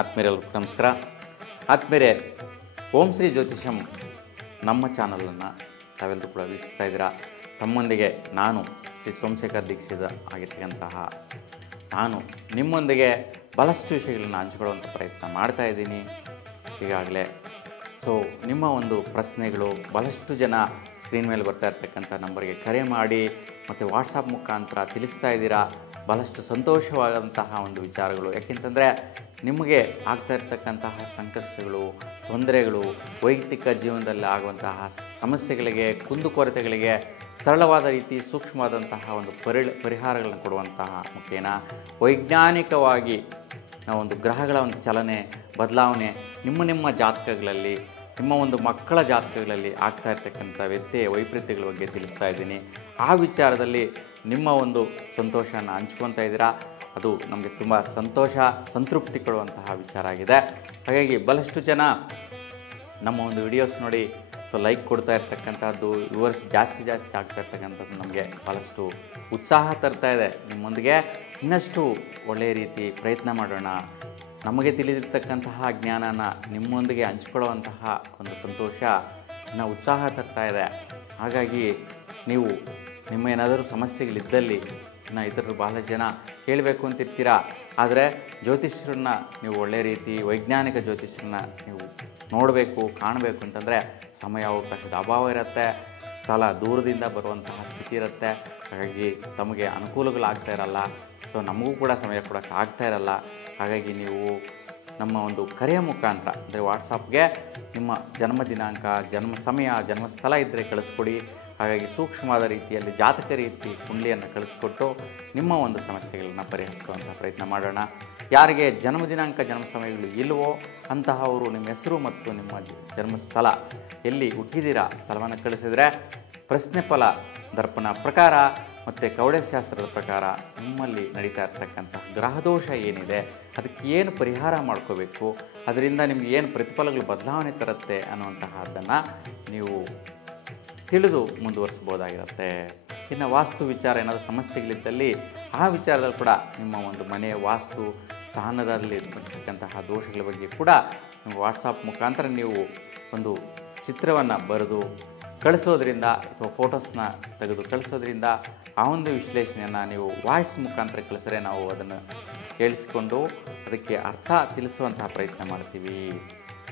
ಆತ್ಮೀಯರೆಲ್ಲರಿಗೂ ನಮಸ್ಕಾರ. ಆತ್ಮೀಯರೇ, ಓಂ ಶ್ರೀ ಜ್ಯೋತಿಷಂ ನಮ್ಮ ಚಾನಲನ್ನು ತಾವೆಲ್ಲರೂ ಕೂಡ ವೀಕ್ಷಿಸ್ತಾ ಇದ್ದೀರಾ. ತಮ್ಮೊಂದಿಗೆ ನಾನು ಶ್ರೀ ಸೋಮಶೇಖರ್ ದೀಕ್ಷಿತ ಆಗಿರ್ತಕ್ಕಂತಹ ನಾನು ನಿಮ್ಮೊಂದಿಗೆ ಭಾಳಷ್ಟು ವಿಷಯಗಳನ್ನು ಹಂಚಿಕೊಳ್ಳುವಂಥ ಪ್ರಯತ್ನ ಮಾಡ್ತಾಯಿದ್ದೀನಿ ಈಗಾಗಲೇ. ಸೊ ನಿಮ್ಮ ಒಂದು ಪ್ರಶ್ನೆಗಳು ಭಾಳಷ್ಟು ಜನ ಸ್ಕ್ರೀನ್ ಮೇಲೆ ಬರ್ತಾ ಇರ್ತಕ್ಕಂಥ ನಂಬರ್ಗೆ ಕರೆ ಮಾಡಿ ಮತ್ತು ವಾಟ್ಸಪ್ ಮುಖಾಂತರ ತಿಳಿಸ್ತಾ ಇದ್ದೀರಾ. ಭಾಳಷ್ಟು ಸಂತೋಷವಾದಂತಹ ಒಂದು ವಿಚಾರಗಳು. ಯಾಕೆಂತಂದರೆ ನಿಮಗೆ ಆಗ್ತಾ ಇರ್ತಕ್ಕಂತಹ ಸಂಕಷ್ಟಗಳು, ತೊಂದರೆಗಳು, ವೈಯಕ್ತಿಕ ಜೀವನದಲ್ಲಿ ಆಗುವಂತಹ ಸಮಸ್ಯೆಗಳಿಗೆ, ಕುಂದುಕೊರತೆಗಳಿಗೆ ಸರಳವಾದ ರೀತಿ ಸೂಕ್ಷ್ಮವಾದಂತಹ ಒಂದು ಪರಿಹಾರಗಳನ್ನು ಕೊಡುವಂತಹ ಮುಖೇನ ವೈಜ್ಞಾನಿಕವಾಗಿ ನಾವೊಂದು ಗ್ರಹಗಳ ಒಂದು ಚಲನೆ ಬದಲಾವಣೆ ನಿಮ್ಮ ಜಾತಕಗಳಲ್ಲಿ, ನಿಮ್ಮ ಒಂದು ಮಕ್ಕಳ ಜಾತಕಗಳಲ್ಲಿ ಆಗ್ತಾ ಇರ್ತಕ್ಕಂಥ ವ್ಯತ್ಯಯ ವೈಪರೀತ್ಯಗಳ ಬಗ್ಗೆ ತಿಳಿಸ್ತಾ ಇದ್ದೀನಿ. ಆ ವಿಚಾರದಲ್ಲಿ ನಿಮ್ಮ ಒಂದು ಸಂತೋಷನ ಹಂಚ್ಕೊತಾ ಇದ್ದೀರಾ. ಅದು ನಮಗೆ ತುಂಬ ಸಂತೃಪ್ತಿ ಕೊಡುವಂತಹ ವಿಚಾರ ಆಗಿದೆ. ಹಾಗಾಗಿ ಭಾಳಷ್ಟು ಜನ ನಮ್ಮ ಒಂದು ವಿಡಿಯೋಸ್ ನೋಡಿ ಲೈಕ್ ಕೊಡ್ತಾ ಇರ್ತಕ್ಕಂಥದ್ದು, ವ್ಯೂವರ್ಸ್ ಜಾಸ್ತಿ ಆಗ್ತಾ ಇರ್ತಕ್ಕಂಥದ್ದು ನಮಗೆ ಭಾಳಷ್ಟು ಉತ್ಸಾಹ ತರ್ತಾ ಇದೆ. ನಿಮ್ಮೊಂದಿಗೆ ಇನ್ನಷ್ಟು ಒಳ್ಳೆಯ ರೀತಿ ಪ್ರಯತ್ನ ಮಾಡೋಣ. ನಮಗೆ ತಿಳಿದಿರ್ತಕ್ಕಂತಹ ಜ್ಞಾನನ ನಿಮ್ಮೊಂದಿಗೆ ಹಂಚ್ಕೊಳ್ಳುವಂತಹ ಒಂದು ಸಂತೋಷ ಉತ್ಸಾಹ ತರ್ತಾ ಇದೆ. ಹಾಗಾಗಿ ನೀವು ಏನಾದರೂ ಸಮಸ್ಯೆಗಳಿದ್ದಲ್ಲಿ ಇತರರು ಬಹಳಷ್ಟು ಜನ ಕೇಳಬೇಕು ಅಂತಿರ್ತೀರ. ಆದರೆ ಜ್ಯೋತಿಷ್ಯರನ್ನ ನೀವು ಒಳ್ಳೆಯ ರೀತಿ ವೈಜ್ಞಾನಿಕ ಜ್ಯೋತಿಷ್ಯರನ್ನ ನೀವು ನೋಡಬೇಕು, ಕಾಣಬೇಕು ಅಂತಂದರೆ ಸಮಯ ಅವಕಾಶದ ಅಭಾವ ಇರುತ್ತೆ, ಸ್ಥಳ ದೂರದಿಂದ ಬರುವಂತಹ ಸ್ಥಿತಿ ಇರುತ್ತೆ. ಹಾಗಾಗಿ ತಮಗೆ ಅನುಕೂಲಗಳಾಗ್ತಾ ಇರಲ್ಲ. ಸೊ ನಮಗೂ ಕೂಡ ಸಮಯ ಕೊಡೋಕ್ಕೆ ಆಗ್ತಾ ಇರಲ್ಲ. ಹಾಗಾಗಿ ನೀವು ನಮ್ಮ ಒಂದು ಕರೆಯ ಮುಖಾಂತರ ಅಂದರೆ ವಾಟ್ಸಪ್ಗೆ ನಿಮ್ಮ ಜನ್ಮ ದಿನಾಂಕ, ಜನ್ಮ ಸಮಯ, ಜನ್ಮ ಸ್ಥಳ ಇದ್ದರೆ ಕಳಿಸ್ಕೊಡಿ. ಹಾಗಾಗಿ ಸೂಕ್ಷ್ಮವಾದ ರೀತಿಯಲ್ಲಿ ಜಾತಕ ರೀತಿ ಕುಂಡಲಿಯನ್ನು ಕಳಿಸ್ಕೊಟ್ಟು ನಿಮ್ಮ ಒಂದು ಸಮಸ್ಯೆಗಳನ್ನು ಪರಿಹರಿಸುವಂಥ ಪ್ರಯತ್ನ ಮಾಡೋಣ. ಯಾರಿಗೆ ಜನ್ಮ ದಿನಾಂಕ, ಜನ್ಮ ಸಮಯಗಳು ಇಲ್ಲವೋ ಅಂತಹವರು ನಿಮ್ಮ ಹೆಸರು ಮತ್ತು ನಿಮ್ಮ ಜನ್ಮಸ್ಥಳ ಎಲ್ಲಿ ಹುಟ್ಟಿದ್ದೀರಾ ಸ್ಥಳವನ್ನು ಕಳಿಸಿದರೆ ಪ್ರಶ್ನೆ ಫಲ ದರ್ಪಣ ಪ್ರಕಾರ ಮತ್ತು ಕವಡೆಶಾಸ್ತ್ರದ ಪ್ರಕಾರ ನಿಮ್ಮಲ್ಲಿ ನಡೀತಾ ಇರ್ತಕ್ಕಂಥ ಗ್ರಹದೋಷ ಏನಿದೆ, ಅದಕ್ಕೆ ಏನು ಪರಿಹಾರ ಮಾಡ್ಕೋಬೇಕು, ಅದರಿಂದ ನಿಮ್ಗೆ ಏನು ಪ್ರತಿಫಲಗಳು ಬದಲಾವಣೆ ತರುತ್ತೆ ಅನ್ನುವಂತಹದ್ದನ್ನು ನೀವು ತಿಳಿದು ಮುಂದುವರಿಸ್ಬೋದಾಗಿರುತ್ತೆ. ಇನ್ನು ವಾಸ್ತು ವಿಚಾರ ಏನಾದರೂ ಸಮಸ್ಯೆಗಳಿದ್ದಲ್ಲಿ ಆ ವಿಚಾರದಲ್ಲಿ ಕೂಡ ನಿಮ್ಮ ಒಂದು ಮನೆಯ ವಾಸ್ತು ಸ್ಥಾನದಲ್ಲಿ ಬರ್ತಕ್ಕಂತಹ ದೋಷಗಳ ಬಗ್ಗೆ ಕೂಡ ನಿಮ್ಮ ವಾಟ್ಸಪ್ ಮುಖಾಂತರ ನೀವು ಒಂದು ಚಿತ್ರವನ್ನು ಬರೆದು ಕಳಿಸೋದ್ರಿಂದ ಅಥವಾ ಫೋಟೋಸ್ನ ತೆಗೆದು ಕಳಿಸೋದ್ರಿಂದ ಆ ಒಂದು ವಿಶ್ಲೇಷಣೆಯನ್ನು ನೀವು ವಾಯ್ಸ್ ಮುಖಾಂತರ ಕಳಿಸಿದ್ರೆ ನಾವು ಅದನ್ನು ಕೇಳಿಸಿಕೊಂಡು ಅದಕ್ಕೆ ಅರ್ಥ ತಿಳಿಸುವಂತಹ ಪ್ರಯತ್ನ ಮಾಡ್ತೀವಿ.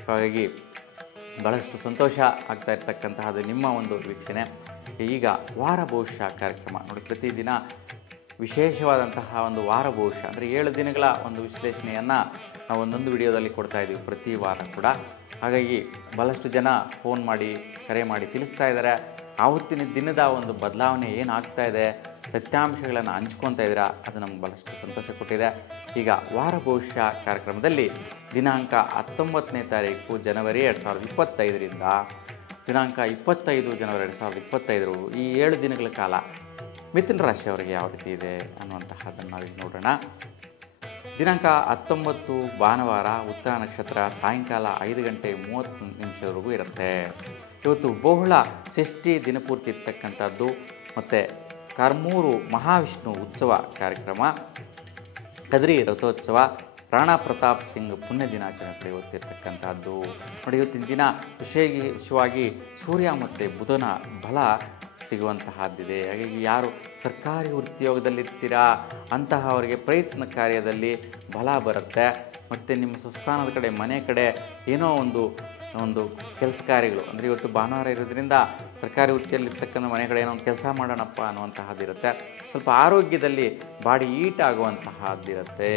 ಹಾಗಾಗಿ ಭಾಳಷ್ಟು ಸಂತೋಷ ಆಗ್ತಾ ಇರ್ತಕ್ಕಂತಹದ್ದು ನಿಮ್ಮ ಒಂದು ವೀಕ್ಷಣೆ. ಈಗ ವಾರ ಭವಿಷ್ಯ ಕಾರ್ಯಕ್ರಮ ನೋಡಿ, ಪ್ರತಿದಿನ ವಿಶೇಷವಾದಂತಹ ಒಂದು ವಾರ ಭವಿಷ್ಯ ಅಂದರೆ 7 ದಿನಗಳ ಒಂದು ವಿಶ್ಲೇಷಣೆಯನ್ನು ನಾವು ಒಂದೊಂದು ವಿಡಿಯೋದಲ್ಲಿ ಕೊಡ್ತಾ ಇದ್ದೀವಿ ಪ್ರತಿ ವಾರ ಕೂಡ. ಹಾಗಾಗಿ ಭಾಳಷ್ಟು ಜನ ಫೋನ್ ಮಾಡಿ, ಕರೆ ಮಾಡಿ ತಿಳಿಸ್ತಾ ಇದ್ದಾರೆ. ಆವತ್ತಿನ ದಿನದ ಒಂದು ಬದಲಾವಣೆ ಏನಾಗ್ತಾ ಇದೆ, ಸತ್ಯಾಂಶಗಳನ್ನು ಹಂಚ್ಕೊತಾ ಇದ್ದೀರಾ. ಅದು ನಮ್ಗೆ ಭಾಳಷ್ಟು ಸಂತೋಷ ಕೊಟ್ಟಿದೆ. ಈಗ ವಾರ ಭವಿಷ್ಯ ಕಾರ್ಯಕ್ರಮದಲ್ಲಿ ದಿನಾಂಕ 19ನೇ ತಾರೀಕು ಜನವರಿ 2025ರಿಂದ ದಿನಾಂಕ 25 ಜನವರಿ 2025 ಈ 7 ದಿನಗಳ ಕಾಲ ಮಿಥುನ ರಾಶಿಯವರಿಗೆ ಯಾವ ರೀತಿ ಇದೆ ಅನ್ನುವಂತಹದ್ದನ್ನು ನಾವೀಗ ನೋಡೋಣ. ದಿನಾಂಕ 19 ಭಾನುವಾರ, ಉತ್ತರ ನಕ್ಷತ್ರ, ಸಾಯಂಕಾಲ 5:30 ಇರುತ್ತೆ. ಇವತ್ತು ಬಹುಳ ಷಷ್ಠಿ ದಿನಪೂರ್ತಿ ಇರ್ತಕ್ಕಂಥದ್ದು ಮತ್ತು ಕರ್ಮೂರು ಮಹಾವಿಷ್ಣು ಉತ್ಸವ ಕಾರ್ಯಕ್ರಮ, ಕದ್ರಿ ರಥೋತ್ಸವ, ರಾಣಾ ಪ್ರತಾಪ್ ಸಿಂಗ್ ಪುಣ್ಯ ದಿನಾಚರಣೆ ಇವತ್ತಿರ್ತಕ್ಕಂಥದ್ದು ನೋಡಿ. ಇವತ್ತಿನ ದಿನ ವಿಶೇಷವಾಗಿ ಸೂರ್ಯ ಮತ್ತು ಬುಧನ ಬಲ ಸಿಗುವಂತಹದ್ದಿದೆ. ಹಾಗಾಗಿ ಯಾರು ಸರ್ಕಾರಿ ಉದ್ಯೋಗದಲ್ಲಿರ್ತೀರಾ ಅಂತಹವರಿಗೆ ಪ್ರಯತ್ನ ಕಾರ್ಯದಲ್ಲಿ ಬಲ ಬರುತ್ತೆ. ಮತ್ತು ನಿಮ್ಮ ಸ್ವಸ್ಥಾನದ ಕಡೆ, ಮನೆ ಕಡೆ ಏನೋ ಒಂದು ಕೆಲಸ ಕಾರ್ಯಗಳು ಅಂದರೆ ಇವತ್ತು ಭಾನುವಾರ ಇರೋದ್ರಿಂದ ಸರ್ಕಾರಿ ವೃತ್ತಿಯಲ್ಲಿರ್ತಕ್ಕಂಥ ಮನೆ ಕಡೆ ಏನೋ ಒಂದು ಕೆಲಸ ಮಾಡೋಣಪ್ಪ ಅನ್ನುವಂತಹದ್ದಿರುತ್ತೆ. ಸ್ವಲ್ಪ ಆರೋಗ್ಯದಲ್ಲಿ ಬಾಡಿ ಈಟ್ ಆಗುವಂತಹದ್ದಿರುತ್ತೆ.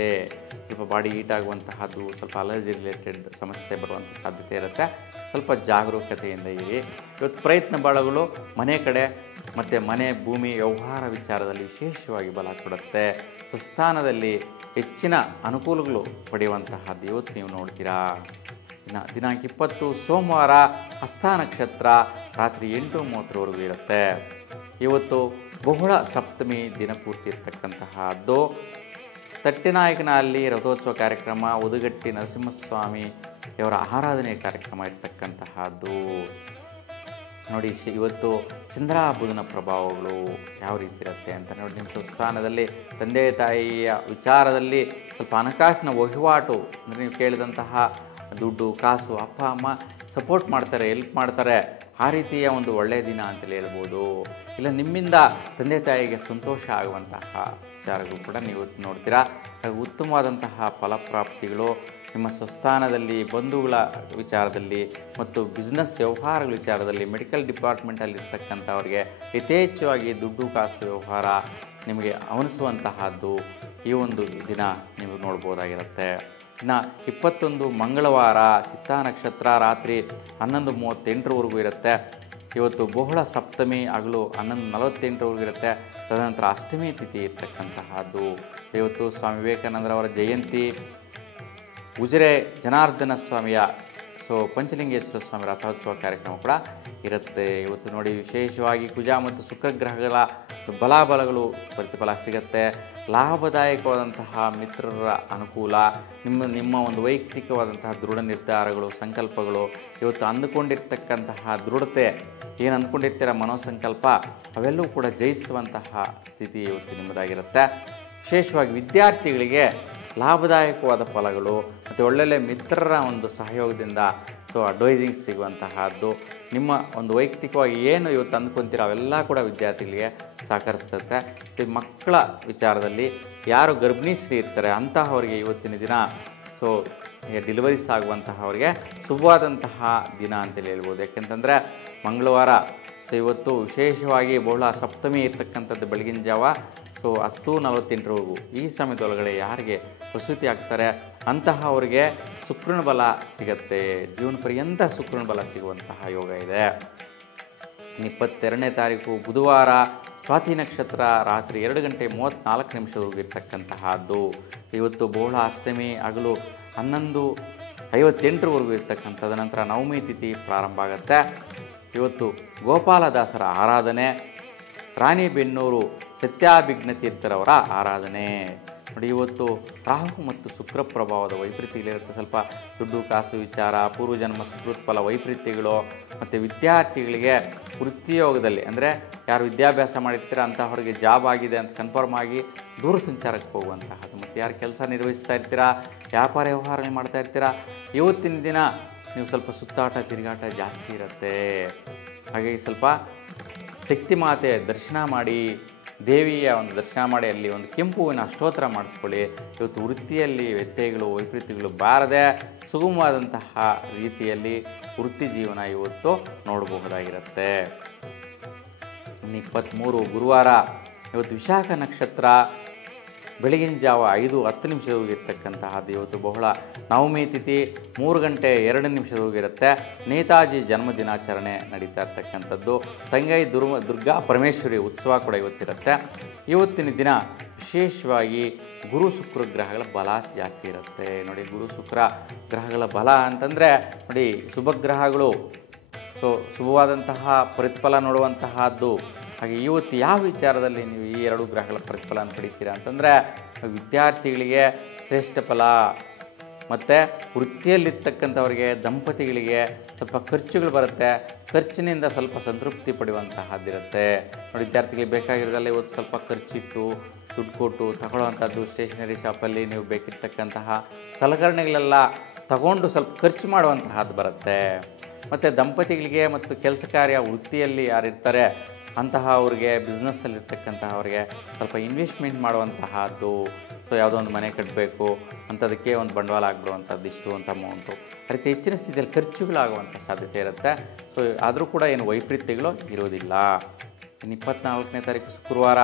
ಸ್ವಲ್ಪ ಬಾಡಿ ಈಟ್ ಆಗುವಂತಹದ್ದು, ಸ್ವಲ್ಪ ಅಲರ್ಜಿ ರಿಲೇಟೆಡ್ ಸಮಸ್ಯೆ ಬರುವಂಥ ಸಾಧ್ಯತೆ ಇರುತ್ತೆ. ಸ್ವಲ್ಪ ಜಾಗರೂಕತೆಯಿಂದ ಇರಿ. ಇವತ್ತು ಪ್ರಯತ್ನ ಬಾಳಗಳು ಮನೆ ಕಡೆ ಮತ್ತು ಮನೆ, ಭೂಮಿ, ವ್ಯವಹಾರ ವಿಚಾರದಲ್ಲಿ ವಿಶೇಷವಾಗಿ ಬಲ ಕೊಡುತ್ತೆ. ಸ್ವಸ್ಥಾನದಲ್ಲಿ ಹೆಚ್ಚಿನ ಅನುಕೂಲಗಳು ಪಡೆಯುವಂತಹದ್ದು ಇವತ್ತು ನೀವು ನೋಡ್ತೀರಾ. ದಿನಾಂಕ 20 ಸೋಮವಾರ, ಹಸ್ತ ನಕ್ಷತ್ರ, ರಾತ್ರಿ 8:30 ಇರುತ್ತೆ. ಇವತ್ತು ಬಹುಳ ಸಪ್ತಮಿ ದಿನಪೂರ್ತಿ ಇರ್ತಕ್ಕಂತಹದ್ದು. ತಟ್ಟೆನಾಯಕನಲ್ಲಿ ರಥೋತ್ಸವ ಕಾರ್ಯಕ್ರಮ, ಉದುಗಟ್ಟಿ ನರಸಿಂಹಸ್ವಾಮಿ ಅವರ ಆರಾಧನೆ ಕಾರ್ಯಕ್ರಮ ಇರ್ತಕ್ಕಂತಹದ್ದು. ನೋಡಿ ಇವತ್ತು ಚಂದ್ರ ಬುಧನ ಪ್ರಭಾವಗಳು ಯಾವ ರೀತಿ ಇರುತ್ತೆ ಅಂತ ನೋಡಿ, ನಿಮ್ಮ ಸ್ವಸ್ಥಾನದಲ್ಲಿ ತಂದೆ ತಾಯಿಯ ವಿಚಾರದಲ್ಲಿ ಸ್ವಲ್ಪ ಹಣಕಾಸಿನ ವಹಿವಾಟು ಅಂದರೆ ನೀವು ಕೇಳಿದಂತಹ ದುಡ್ಡು ಕಾಸು ಅಪ್ಪ ಅಮ್ಮ ಸಪೋರ್ಟ್ ಮಾಡ್ತಾರೆ, ಹೆಲ್ಪ್ ಮಾಡ್ತಾರೆ, ಆ ರೀತಿಯ ಒಂದು ಒಳ್ಳೆಯ ದಿನ ಅಂತಲೇ ಹೇಳ್ಬೋದು. ಇಲ್ಲ ನಿಮ್ಮಿಂದ ತಂದೆ ತಾಯಿಗೆ ಸಂತೋಷ ಆಗುವಂತಹ ವಿಚಾರಗಳು ಕೂಡ ನೀವು ನೋಡ್ತೀರಾ. ಉತ್ತಮವಾದಂತಹ ಫಲಪ್ರಾಪ್ತಿಗಳು ನಿಮ್ಮ ಸ್ವಸ್ಥಾನದಲ್ಲಿ, ಬಂಧುಗಳ ವಿಚಾರದಲ್ಲಿ ಮತ್ತು ಬಿಸ್ನೆಸ್ ವ್ಯವಹಾರಗಳ ವಿಚಾರದಲ್ಲಿ, ಮೆಡಿಕಲ್ ಡಿಪಾರ್ಟ್ಮೆಂಟಲ್ಲಿ ಇರ್ತಕ್ಕಂಥವ್ರಿಗೆ ಯಥೇಚ್ಛವಾಗಿ ದುಡ್ಡು ಕಾಸು ವ್ಯವಹಾರ ನಿಮಗೆ ಅವನಿಸುವಂತಹದ್ದು ಈ ಒಂದು ದಿನ ನೀವು ನೋಡ್ಬೋದಾಗಿರುತ್ತೆ. ಇನ್ನು 21 ಮಂಗಳವಾರ ಸಿದ್ಧ ನಕ್ಷತ್ರ ರಾತ್ರಿ 11:38 ಇರುತ್ತೆ. ಇವತ್ತು ಬಹುಳ ಸಪ್ತಮಿ ಹಗಲು 11:48 ಇರುತ್ತೆ. ತದನಂತರ ಅಷ್ಟಮಿ ತಿಥಿ ಇರ್ತಕ್ಕಂತಹದ್ದು. ಇವತ್ತು ಸ್ವಾಮಿ ವಿವೇಕಾನಂದರವರ ಜಯಂತಿ, ಉಜಿರೆ ಜನಾರ್ದನ ಸ್ವಾಮಿಯ ಪಂಚಲಿಂಗೇಶ್ವರ ಸ್ವಾಮಿ ರಥೋತ್ಸವ ಕಾರ್ಯಕ್ರಮ ಕೂಡ ಇರುತ್ತೆ. ಇವತ್ತು ನೋಡಿ ವಿಶೇಷವಾಗಿ ಕುಜ ಮತ್ತು ಶುಕ್ರ ಗ್ರಹಗಳ ಬಲಾಬಲಗಳು ಪ್ರತಿಫಲ ಸಿಗುತ್ತೆ. ಲಾಭದಾಯಕವಾದಂತಹ ಮಿತ್ರರ ಅನುಕೂಲ, ನಿಮ್ಮ ಒಂದು ವೈಯಕ್ತಿಕವಾದಂತಹ ದೃಢ ನಿರ್ಧಾರಗಳು, ಸಂಕಲ್ಪಗಳು, ಇವತ್ತು ಅಂದುಕೊಂಡಿರ್ತಕ್ಕಂತಹ ದೃಢತೆ, ಏನು ಅಂದ್ಕೊಂಡಿರ್ತೀರ ಮನೋಸಂಕಲ್ಪ, ಅವೆಲ್ಲವೂ ಕೂಡ ಜಯಿಸುವಂತಹ ಸ್ಥಿತಿ ಇವತ್ತು ನಿಮ್ಮದಾಗಿರುತ್ತೆ. ವಿಶೇಷವಾಗಿ ವಿದ್ಯಾರ್ಥಿಗಳಿಗೆ ಲಾಭದಾಯಕವಾದ ಫಲಗಳು ಮತ್ತು ಒಳ್ಳೊಳ್ಳೆ ಮಿತ್ರರ ಒಂದು ಸಹಯೋಗದಿಂದ ಅಡ್ವೈಸಿಂಗ್ ಸಿಗುವಂತಹದ್ದು, ನಿಮ್ಮ ಒಂದು ವೈಯಕ್ತಿಕವಾಗಿ ಏನು ಇವತ್ತು ಅಂದ್ಕೊತೀರ ಅವೆಲ್ಲ ಕೂಡ ವಿದ್ಯಾರ್ಥಿಗಳಿಗೆ ಸಹಕರಿಸುತ್ತೆ. ಮತ್ತು ಮಕ್ಕಳ ವಿಚಾರದಲ್ಲಿ ಯಾರು ಗರ್ಭಿಣಿ ಸ್ತ್ರೀ ಇರ್ತಾರೆ ಅಂತಹವರಿಗೆ ಇವತ್ತಿನ ದಿನ ಡೆಲಿವರೀಸ್ ಆಗುವಂತಹವರಿಗೆ ಶುಭವಾದಂತಹ ದಿನ ಅಂತೇಳಿ ಹೇಳ್ಬೋದು. ಯಾಕೆಂತಂದರೆ ಮಂಗಳವಾರ ಇವತ್ತು ವಿಶೇಷವಾಗಿ ಬಹುಳ ಸಪ್ತಮಿ ಇರ್ತಕ್ಕಂಥದ್ದು ಬೆಳಗಿನ ಜಾವ 10:48 ಈ ಸಮಯದೊಳಗಡೆ ಯಾರಿಗೆ ಪ್ರಸೂತಿ ಆಗ್ತಾರೆ ಅಂತಹವರಿಗೆ ಶುಕ್ರನ ಬಲ ಸಿಗತ್ತೆ. ಜೀವನ ಪರ್ಯಂತ ಶುಕ್ರನ ಬಲ ಸಿಗುವಂತಹ ಯೋಗ ಇದೆ. 22ನೇ ತಾರೀಕು ಬುಧವಾರ ಸ್ವಾತಿ ನಕ್ಷತ್ರ ರಾತ್ರಿ 2:34 ಇರ್ತಕ್ಕಂತಹದ್ದು. ಇವತ್ತು ಬಹುಳ ಅಷ್ಟಮಿ ಹಗಲು 11:58 ಇರ್ತಕ್ಕಂಥದ್ದು. ನಂತರ ನವಮಿ ತಿಥಿ ಪ್ರಾರಂಭ ಆಗುತ್ತೆ. ಇವತ್ತು ಗೋಪಾಲದಾಸರ ಆರಾಧನೆ, ರಾಣಿಬೆನ್ನೂರು ಸತ್ಯಾಭಿಘ್ನ ತೀರ್ಥರವರ ಆರಾಧನೆ. ನೋಡಿ ಇವತ್ತು ರಾಹು ಮತ್ತು ಶುಕ್ರ ಪ್ರಭಾವದ ವೈಪರೀತ್ಯಗಳಿರುತ್ತೆ. ಸ್ವಲ್ಪ ದುಡ್ಡು ಕಾಸು ವಿಚಾರ, ಪೂರ್ವಜನ್ಮ ಸುಕೃತ್ಫಲ ವೈಪರೀತ್ಯಗಳು, ಮತ್ತು ವಿದ್ಯಾರ್ಥಿಗಳಿಗೆ ವೃತ್ತಿಯೋಗದಲ್ಲಿ ಅಂದರೆ ಯಾರು ವಿದ್ಯಾಭ್ಯಾಸ ಮಾಡಿರ್ತೀರ ಅಂತಹವರಿಗೆ ಜಾಬ್ ಆಗಿದೆ ಅಂತ ಕನ್ಫರ್ಮ್ ಆಗಿ ದೂರ ಸಂಚಾರಕ್ಕೆ ಹೋಗುವಂತಹದ್ದು. ಮತ್ತು ಯಾರು ಕೆಲಸ ನಿರ್ವಹಿಸ್ತಾ ಇರ್ತೀರಾ, ವ್ಯಾಪಾರ ವ್ಯವಹಾರ ಮಾಡ್ತಾ ಇರ್ತೀರಾ, ಇವತ್ತಿನ ದಿನ ನೀವು ಸ್ವಲ್ಪ ಸುತ್ತಾಟ ತಿರುಗಾಟ ಜಾಸ್ತಿ ಇರುತ್ತೆ. ಹಾಗಾಗಿ ಸ್ವಲ್ಪ ಶಕ್ತಿ ಮಾತೆ ದರ್ಶನ ಮಾಡಿ, ದೇವಿಯ ಒಂದು ದರ್ಶನ ಮಾಡಿ, ಅಲ್ಲಿ ಒಂದು ಕೆಂಪು ಹೂವಿನ ಅಷ್ಟೋತ್ತರ ಮಾಡಿಸ್ಕೊಳ್ಳಿ. ಇವತ್ತು ವೃತ್ತಿಯಲ್ಲಿ ವ್ಯತ್ಯಯಗಳು ವೈಪರೀತ್ಯಗಳು ಬಾರದೆ ಸುಗಮವಾದಂತಹ ರೀತಿಯಲ್ಲಿ ವೃತ್ತಿ ಜೀವನ ಇವತ್ತು ನೋಡಬಹುದಾಗಿರುತ್ತೆ. 23 ಗುರುವಾರ ಇವತ್ತು ವಿಶಾಖ ನಕ್ಷತ್ರ ಬೆಳಗಿನ ಜಾವ 5:10 ಇರ್ತಕ್ಕಂತಹದ್ದು. ಇವತ್ತು ಬಹುಳ ನವಮಿ ತಿಥಿ 3:02 ಇರುತ್ತೆ. ನೇತಾಜಿ ಜನ್ಮ ದಿನಾಚರಣೆ ನಡೀತಾ ಇರ್ತಕ್ಕಂಥದ್ದು. ತಂಗೈ ದುರ್ಗಾ ಪರಮೇಶ್ವರಿ ಉತ್ಸವ ಕೂಡ ಇವತ್ತಿರುತ್ತೆ. ಇವತ್ತಿನ ದಿನ ವಿಶೇಷವಾಗಿ ಗುರು ಶುಕ್ರ ಗ್ರಹಗಳ ಬಲ ಜಾಸ್ತಿ ಇರುತ್ತೆ. ನೋಡಿ ಗುರು ಶುಕ್ರ ಗ್ರಹಗಳ ಬಲ ಅಂತಂದರೆ ನೋಡಿ ಶುಭ ಗ್ರಹಗಳು ಶುಭವಾದಂತಹ ಪ್ರತಿಫಲ ನೋಡುವಂತಹದ್ದು. ಹಾಗೆ ಇವತ್ತು ಯಾವ ವಿಚಾರದಲ್ಲಿ ನೀವು ಈ 2 ಗ್ರಹಗಳ ಪ್ರತಿಫಲನ ಪಡಿತೀರಾ ಅಂತಂದರೆ ವಿದ್ಯಾರ್ಥಿಗಳಿಗೆ ಶ್ರೇಷ್ಠ ಫಲ, ಮತ್ತು ವೃತ್ತಿಯಲ್ಲಿರ್ತಕ್ಕಂಥವ್ರಿಗೆ ದಂಪತಿಗಳಿಗೆ ಸ್ವಲ್ಪ ಖರ್ಚುಗಳು ಬರುತ್ತೆ. ಖರ್ಚಿನಿಂದ ಸ್ವಲ್ಪ ಸಂತೃಪ್ತಿ ಪಡೆಯುವಂತಹದ್ದಿರುತ್ತೆ. ನೋಡಿ ವಿದ್ಯಾರ್ಥಿಗಳಿಗೆ ಬೇಕಾಗಿರೋದಲ್ಲ ಇವತ್ತು ಸ್ವಲ್ಪ ಖರ್ಚಿಟ್ಟು ದುಡ್ಡು ಕೊಟ್ಟು ತಗೊಳ್ಳುವಂಥದ್ದು. ಸ್ಟೇಷನರಿ ಶಾಪಲ್ಲಿ ನೀವು ಬೇಕಿರ್ತಕ್ಕಂತಹ ಸಲಕರಣೆಗಳೆಲ್ಲ ತಗೊಂಡು ಸ್ವಲ್ಪ ಖರ್ಚು ಮಾಡುವಂತಹದ್ದು ಬರುತ್ತೆ. ಮತ್ತು ದಂಪತಿಗಳಿಗೆ ಮತ್ತು ಕೆಲಸ ಕಾರ್ಯ ವೃತ್ತಿಯಲ್ಲಿ ಯಾರಿರ್ತಾರೆ ಅಂತಹ ಅವ್ರಿಗೆ, ಬಿಸ್ನೆಸ್ಸಲ್ಲಿರ್ತಕ್ಕಂತಹವ್ರಿಗೆ ಸ್ವಲ್ಪ ಇನ್ವೆಸ್ಟ್ಮೆಂಟ್ ಮಾಡುವಂತಹದ್ದು. ಯಾವುದೋ ಒಂದು ಮನೆ ಕಟ್ಟಬೇಕು ಅಂಥದಕ್ಕೆ ಒಂದು ಬಂಡವಾಳ ಆಗಿಬಿಡುವಂಥದ್ದು, ಇಷ್ಟು ಅಂತ ಅಮೌಂಟು, ಆ ರೀತಿ ಹೆಚ್ಚಿನ ಸ್ಥಿತಿಯಲ್ಲಿ ಖರ್ಚುಗಳಾಗುವಂಥ ಸಾಧ್ಯತೆ ಇರುತ್ತೆ. ಆದರೂ ಕೂಡ ಏನು ವೈಪರೀತ್ಯಗಳು ಇರೋದಿಲ್ಲ. 24ನೇ ತಾರೀಕು ಶುಕ್ರವಾರ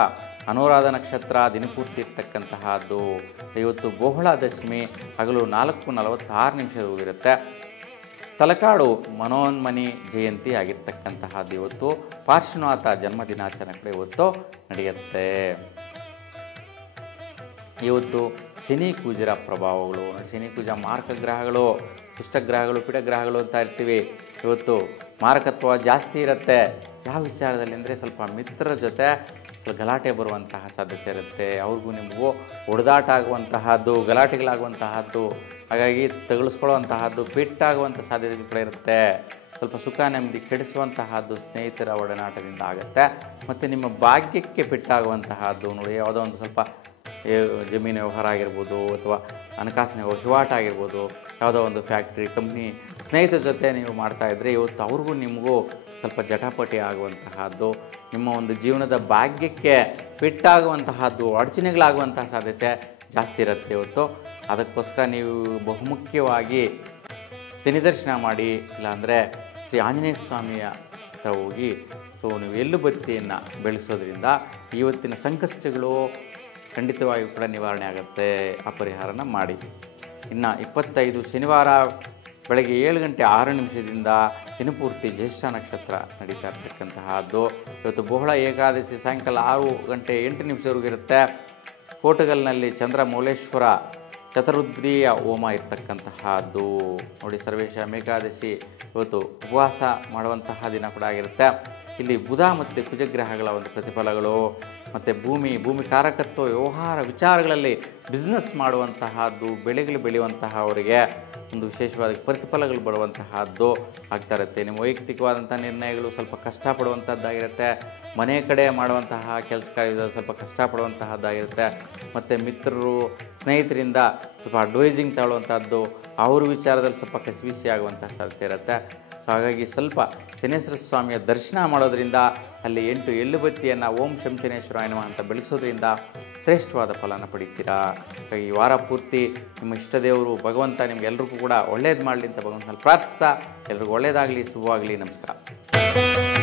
ಅನುರಾಧ ನಕ್ಷತ್ರ ದಿನಪೂರ್ತಿ ಇರ್ತಕ್ಕಂತಹದ್ದು. ಇವತ್ತು ಬಹುಳ ದಶಮಿ ಹಗಲು 4:46 ಇರುತ್ತೆ. ತಲಕಾಡು ಮನೋನ್ಮನಿ ಜಯಂತಿ ಆಗಿರ್ತಕ್ಕಂತಹದ್ದು. ಇವತ್ತು ಪಾರ್ಶ್ವನಾಥ ಜನ್ಮ ದಿನಾಚರಣೆ ಕೂಡ ಇವತ್ತು ನಡೆಯುತ್ತೆ. ಇವತ್ತು ಶನಿ ಕುಜರ ಪ್ರಭಾವಗಳು, ಶನಿ ಕುಜ ಮಾರಕ ಗ್ರಹಗಳು, ದುಷ್ಟಗ್ರಹಗಳು, ಪಿಡಗ್ರಹಗಳು ಅಂತ ಇರ್ತೀವಿ. ಇವತ್ತು ಮಾರಕತ್ವ ಜಾಸ್ತಿ ಇರುತ್ತೆ. ಯಾವ ವಿಚಾರದಲ್ಲಿ ಅಂದರೆ ಸ್ವಲ್ಪ ಮಿತ್ರರ ಜೊತೆ ಸ್ವಲ್ಪ ಗಲಾಟೆ ಬರುವಂತಹ ಸಾಧ್ಯತೆ ಇರುತ್ತೆ. ಅವ್ರಿಗೂ ನಿಮಗೂ ಹೊಡೆದಾಟ ಆಗುವಂತಹದ್ದು, ಗಲಾಟೆಗಳಾಗುವಂತಹದ್ದು, ಹಾಗಾಗಿ ತಗುಲಿಸ್ಕೊಳ್ಳುವಂತಹದ್ದು, ಪೆಟ್ಟಾಗುವಂಥ ಸಾಧ್ಯತೆಗಳು ಕೂಡ ಇರುತ್ತೆ. ಸ್ವಲ್ಪ ಸುಖ ನೆಮ್ಮದಿ ಕೆಡಿಸುವಂತಹದ್ದು ಸ್ನೇಹಿತರ ಒಡನಾಟದಿಂದ ಆಗುತ್ತೆ. ಮತ್ತು ನಿಮ್ಮ ಭಾಗ್ಯಕ್ಕೆ ಪೆಟ್ಟಾಗುವಂತಹದ್ದು ನೋಡಿ, ಯಾವುದೋ ಒಂದು ಸ್ವಲ್ಪ ಜಮೀನು ವ್ಯವಹಾರ ಆಗಿರ್ಬೋದು, ಅಥವಾ ಹಣಕಾಸಿನ ವಹಿವಾಟ ಆಗಿರ್ಬೋದು, ಯಾವುದೋ ಒಂದು ಫ್ಯಾಕ್ಟ್ರಿ ಕಂಪ್ನಿ ಸ್ನೇಹಿತರ ಜೊತೆ ನೀವು ಮಾಡ್ತಾಯಿದ್ರೆ ಇವತ್ತು ಅವ್ರಿಗೂ ನಿಮಗೂ ಸ್ವಲ್ಪ ಜಟಾಪಟಿ ಆಗುವಂತಹದ್ದು, ನಿಮ್ಮ ಒಂದು ಜೀವನದ ಭಾಗ್ಯಕ್ಕೆ ಪೆಟ್ಟಾಗುವಂತಹದ್ದು, ಅಡಚಣೆಗಳಾಗುವಂತಹ ಸಾಧ್ಯತೆ ಜಾಸ್ತಿ ಇರುತ್ತೆ ಇವತ್ತು. ಅದಕ್ಕೋಸ್ಕರ ನೀವು ಬಹುಮುಖ್ಯವಾಗಿ ಶನಿ ದರ್ಶನ ಮಾಡಿ, ಇಲ್ಲಾಂದರೆ ಶ್ರೀ ಆಂಜನೇಯ ಸ್ವಾಮಿಯ ಹತ್ರ ಹೋಗಿ ನೀವು ಎಳ್ಳು ಬತ್ತಿಯನ್ನು ಬೆಳೆಸೋದ್ರಿಂದ ಇವತ್ತಿನ ಸಂಕಷ್ಟಗಳು ಖಂಡಿತವಾಗಿಯೂ ಕೂಡ ನಿವಾರಣೆ ಆಗುತ್ತೆ. ಆ ಪರಿಹಾರನ ಮಾಡಿ. ಇನ್ನು 25 ಶನಿವಾರ ಬೆಳಗ್ಗೆ 7 ಗಂಟೆ 6 ನಿಮಿಷದಿಂದ ದಿನಪೂರ್ತಿ ಜ್ಯೇಷ್ಠ ನಕ್ಷತ್ರ ನಡೀತಾ ಇರ್ತಕ್ಕಂತಹದ್ದು. ಇವತ್ತು ಬಹುಳ ಏಕಾದಶಿ ಸಾಯಂಕಾಲ 6 ಗಂಟೆ 8 ನಿಮಿಷವರೆಗೂ ಇರುತ್ತೆ. ಕೋಟಗಲ್ನಲ್ಲಿ ಚಂದ್ರಮೌಳೇಶ್ವರ ಚತುರುದ್ರಿಯ ಹೋಮ ಇರ್ತಕ್ಕಂತಹದ್ದು ನೋಡಿ. ಸರ್ವೇಶ ಏಕಾದಶಿ ಇವತ್ತು ಉಪವಾಸ ಮಾಡುವಂತಹ ದಿನ ಕೂಡ ಆಗಿರುತ್ತೆ. ಇಲ್ಲಿ ಬುಧ ಮತ್ತು ಕುಜಗ್ರಹಗಳ ಒಂದು ಪ್ರತಿಫಲಗಳು, ಮತ್ತು ಭೂಮಿ ಕಾರಕತ್ವ ವ್ಯವಹಾರ ವಿಚಾರಗಳಲ್ಲಿ ಬಿಸ್ನೆಸ್ ಮಾಡುವಂತಹದ್ದು, ಬೆಳೆಗಳು ಬೆಳೆಯುವಂತಹವರಿಗೆ ಒಂದು ವಿಶೇಷವಾದ ಪ್ರತಿಫಲಗಳು ಬರುವಂತಹದ್ದು ಆಗ್ತಾ ಇರುತ್ತೆ. ನಿಮ್ಮ ವೈಯಕ್ತಿಕವಾದಂಥ ನಿರ್ಣಯಗಳು ಸ್ವಲ್ಪ ಕಷ್ಟಪಡುವಂಥದ್ದಾಗಿರುತ್ತೆ. ಮನೆ ಕಡೆ ಮಾಡುವಂತಹ ಕೆಲಸ ಕಾರ್ಯದಲ್ಲಿ ಸ್ವಲ್ಪ ಕಷ್ಟಪಡುವಂತಹದ್ದಾಗಿರುತ್ತೆ. ಮತ್ತು ಮಿತ್ರರು ಸ್ನೇಹಿತರಿಂದ ಸ್ವಲ್ಪ ಅಡ್ವೈಸಿಂಗ್ ತಗೊಳ್ಳುವಂಥದ್ದು, ಅವ್ರ ವಿಚಾರದಲ್ಲಿ ಸ್ವಲ್ಪ ಕಸಿವಿಸಿ ಆಗುವಂತಹ ಸಾಧ್ಯತೆ ಇರುತ್ತೆ. ಸೊ ಹಾಗಾಗಿ ಸ್ವಲ್ಪ ಶನೇಶ್ವರ ಸ್ವಾಮಿಯ ದರ್ಶನ ಮಾಡೋದ್ರಿಂದ ಅಲ್ಲಿ 8 ಎಳ್ಳು ಬತ್ತಿಯನ್ನು ಓಂ ಶಂ ಶನೇಶ್ವರಾಯ ನಮಃ ಅಂತ ಬೆಳಗಿಸೋದ್ರಿಂದ ಶ್ರೇಷ್ಠವಾದ ಫಲನ ಪಡಿತೀರಾ. ಈ ವಾರ ಪೂರ್ತಿ ನಿಮ್ಮ ಇಷ್ಟ ದೇವರು ಭಗವಂತ ನಿಮಗೆಲ್ರಿಗೂ ಕೂಡ ಒಳ್ಳೇದು ಮಾಡಲಿ ಅಂತ ಭಗವಂತನಲ್ಲಿ ಪ್ರಾರ್ಥಿಸ್ತಾ, ಎಲ್ರಿಗೂ ಒಳ್ಳೆಯದಾಗಲಿ, ಶುಭವಾಗಲಿ. ನಮಸ್ಕಾರ.